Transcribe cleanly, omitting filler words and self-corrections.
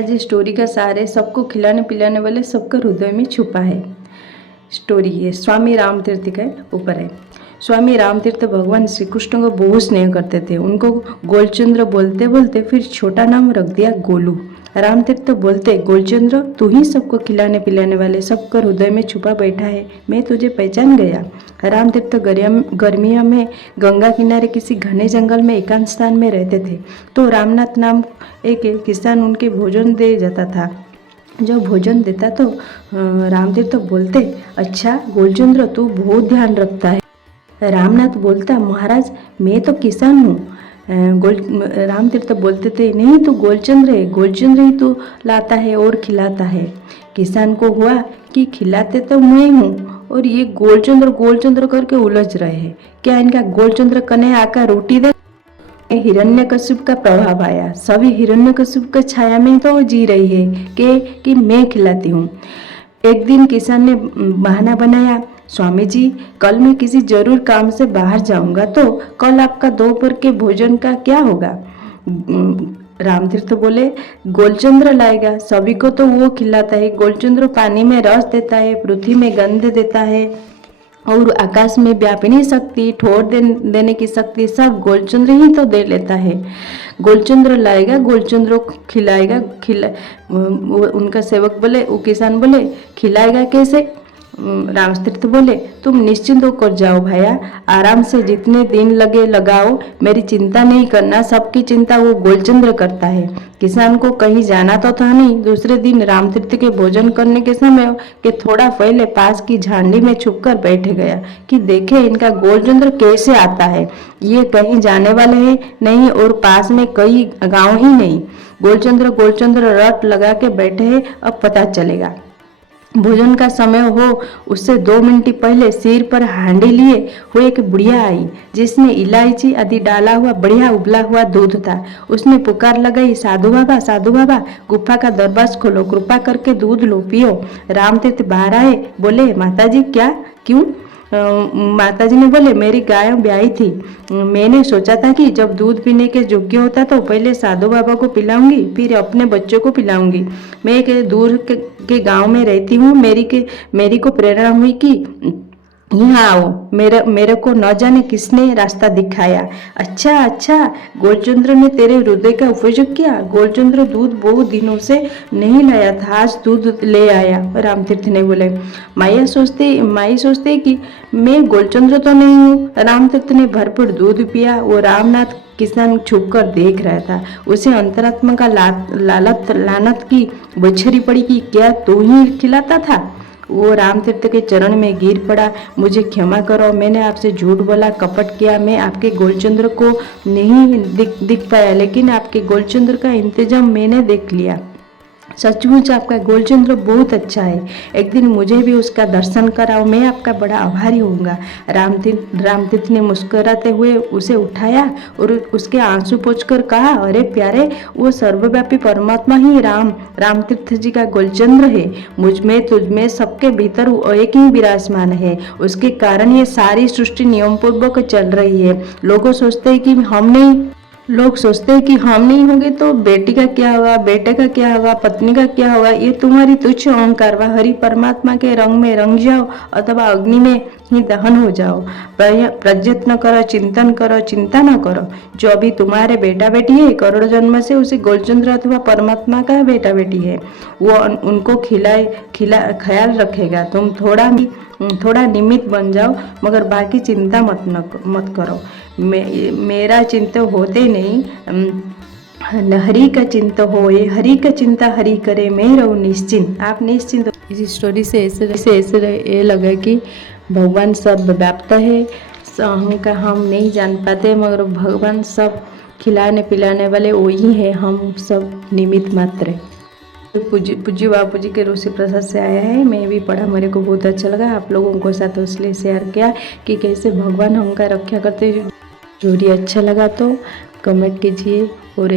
जी story का सार है, सबको खिलाने पिलाने वाले सबका हृदय में छुपा है। स्टोरी है स्वामी रामतीर्थ के ऊपर है। स्वामी रामतीर्थ भगवान श्री कृष्ण को बहुत स्नेह करते थे। उनको गोलचंद्र बोलते बोलते फिर छोटा नाम रख दिया गोलू। रामतीर्थ बोलते, गोलचंद्र तू ही सबको खिलाने पिलाने वाले सबका हृदय में छुपा बैठा है, मैं तुझे पहचान गया। रामतीर्थ गर्मियों में गंगा किनारे किसी घने जंगल में एकांत स्थान में रहते थे। तो रामनाथ नाम एक किसान उनके भोजन दे जाता था। जब भोजन देता तो रामतीर्थ बोलते, अच्छा गोलचंद्र तू बहुत ध्यान रखता है। रामनाथ बोलता, महाराज मैं तो किसान हूँ। रामतीर्थ बोलते थे, नहीं तू गोलचंद्र है, गोलचंद्र ही तू लाता है और खिलाता है। किसान को हुआ कि खिलाते तो मैं हूँ और ये गोलचंद्र गोलचंद्र करके उलझ रहे हैं, क्या इनका गोलचंद्र कन्हैया आकर रोटी दे। हिरण्यकशिप का प्रभाव आया, सभी हिरण्यकशिप की छाया में तो जी रही है कि मैं खिलाती हूँ। एक दिन किसान ने बहाना बनाया, स्वामी जी कल मैं किसी जरूर काम से बाहर जाऊंगा, तो कल आपका दोपहर के भोजन का क्या होगा। रामतीर्थ बोले, गोलचंद्र लाएगा, सभी को तो वो खिलाता है। गोलचंद्र पानी में रस देता है, पृथ्वी में गंध देता है और आकाश में व्यापिनी शक्ति, ठोर देने की शक्ति सब गोलचंद्र ही तो दे लेता है। गोलचंद्र लाएगा, गोलचंद्र खिलाएगा। उनका सेवक बोले, वो किसान बोले, खिलाएगा कैसे। रामतीर्थ बोले, तुम निश्चिंत होकर जाओ भैया, आराम से जितने दिन लगे लगाओ, मेरी चिंता नहीं करना, सबकी चिंता वो गोलचंद्र करता है। किसान को कहीं जाना तो था नहीं। दूसरे दिन रामतीर्थ के भोजन करने के समय के थोड़ा पहले पास की झांडी में छुपकर बैठ गया कि देखे इनका गोलचंद्र कैसे आता है। ये कहीं जाने वाले हैं नहीं और पास में कई गांव ही नहीं। गोलचंद्र गोलचंद्र रट लगा के बैठे हैं, अब पता चलेगा। भोजन का समय हो उससे 2 मिनट पहले सिर पर हांडी लिए हुए एक बुढ़िया आई, जिसने इलायची आदि डाला हुआ बढ़िया उबला हुआ दूध था। उसने पुकार लगाई, साधु बाबा गुफा का दरवाजा खोलो, कृपा करके दूध लो पियो। रामतीर्थ बाहर आए, बोले, माताजी क्या क्यों। माताजी ने बोले, मेरी गाय ब्याई थी, मैंने सोचा था कि जब दूध पीने के योग्य होता तो पहले साधु बाबा को पिलाऊंगी, फिर अपने बच्चों को पिलाऊंगी। मैं एक दूर के गांव में रहती हूँ, मेरी को प्रेरणा हुई कि यहाँ आओ। मेरे को न जाने किसने रास्ता दिखाया। अच्छा गोलचंद्र ने तेरे हृदय का उपयोग किया। गोलचंद्र दूध बहुत दिनों से नहीं लाया था, आज दूध ले आया। रामतीर्थ ने बोले, माई सोचते कि मैं गोलचंद्र तो नहीं हूँ। रामतीर्थ ने भरपूर दूध पिया। वो रामनाथ किसान छुपकर देख रहा था। उसे अंतरात्मा का लानत की बछरी पड़ी कि क्या तू ही खिलाता था। वो रामतीर्थ के चरण में गिर पड़ा, मुझे क्षमा करो, मैंने आपसे झूठ बोला, कपट किया। मैं आपके गोलचंद्र को नहीं दिख पाया, लेकिन आपके गोलचंद्र का इंतजाम मैंने देख लिया। सचमुच आपका गोलचंद्र बहुत अच्छा है, एक दिन मुझे भी उसका दर्शन कराओ, मैं आपका बड़ा आभारी होऊंगा। रामतीर्थ ने मुस्कुराते हुए उसे उठाया और उसके आंसू पोंछकर कहा, अरे प्यारे, वो सर्वव्यापी परमात्मा ही रामतीर्थ जी का गोलचंद्र है। मुझ में तुझ में सबके भीतर एक ही विराजमान है, उसके कारण ये सारी सृष्टि नियम पूर्वक चल रही है। लोग सोचते हैं कि हम नहीं होंगे तो बेटी का क्या होगा, बेटे का क्या होगा, पत्नी का क्या होगा। ये तुम्हारी तुच्छ अहंकार व हरि परमात्मा के रंग में रंग जाओ अथवा अग्नि में ही दहन हो जाओ। प्रयत्न करो, चिंतन करो, चिंता न करो। जो अभी तुम्हारे बेटा बेटी है, करोड़ जन्म से उसे गोलचंद्र अथवा परमात्मा का बेटा बेटी है। वो उनको ख्याल रखेगा। तुम थोड़ा निमित्त बन जाओ, मगर बाकी चिंता मत करो। मेरा चिंता होते नहीं, हरि का चिंता होए, हरि का चिंता हरि करे, मैं रहूं निश्चिंत। आप निश्चिंत। इस स्टोरी से ऐसे ये लगा कि भगवान सब व्याप्त है, हम नहीं जान पाते, मगर भगवान सब खिलाने पिलाने वाले वही है, हम सब निमित्त मात्र है। पूज्य बापू जी के रूसी प्रसाद से आया है, मैं भी पढ़ा, मेरे को बहुत अच्छा लगा। आप लोगों को साथ इसलिए शेयर किया कि कैसे भगवान हमका रक्षा करते। स्टोरी अच्छा लगा तो कमेंट कीजिए और